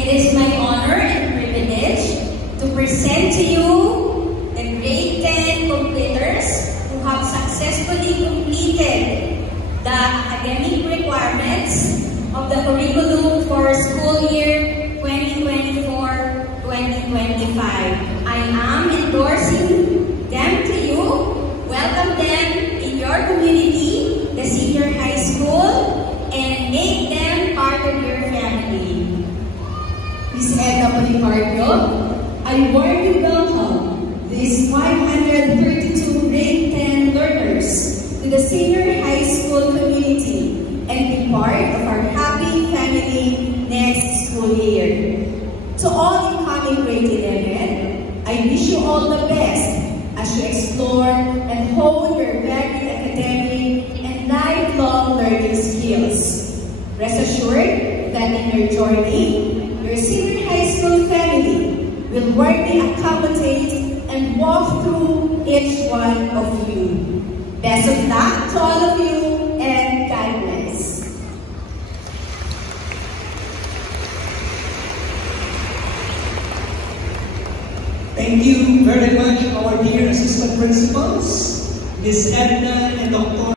It is my honor and privilege to present to you the grade 10 completers who have successfully completed the academic requirements of the curriculum for school year 2024-2025. I am endorsing them to you. Welcome them in your community, the senior high school, and make them part of your family. Ms. Edna Policarpio, I warmly welcome these 532 grade 10 learners to the senior high school community and be part of our happy family next school year. To all incoming grade 11, I wish you all the best as you explore and hone your varied academic and lifelong learning skills. Rest assured that in your journey, your senior high school family will worthily accommodate and walk through each one of you. Best of luck to all of you, and God bless. Thank you very much, our dear assistant principals, Ms. Edna and Dr.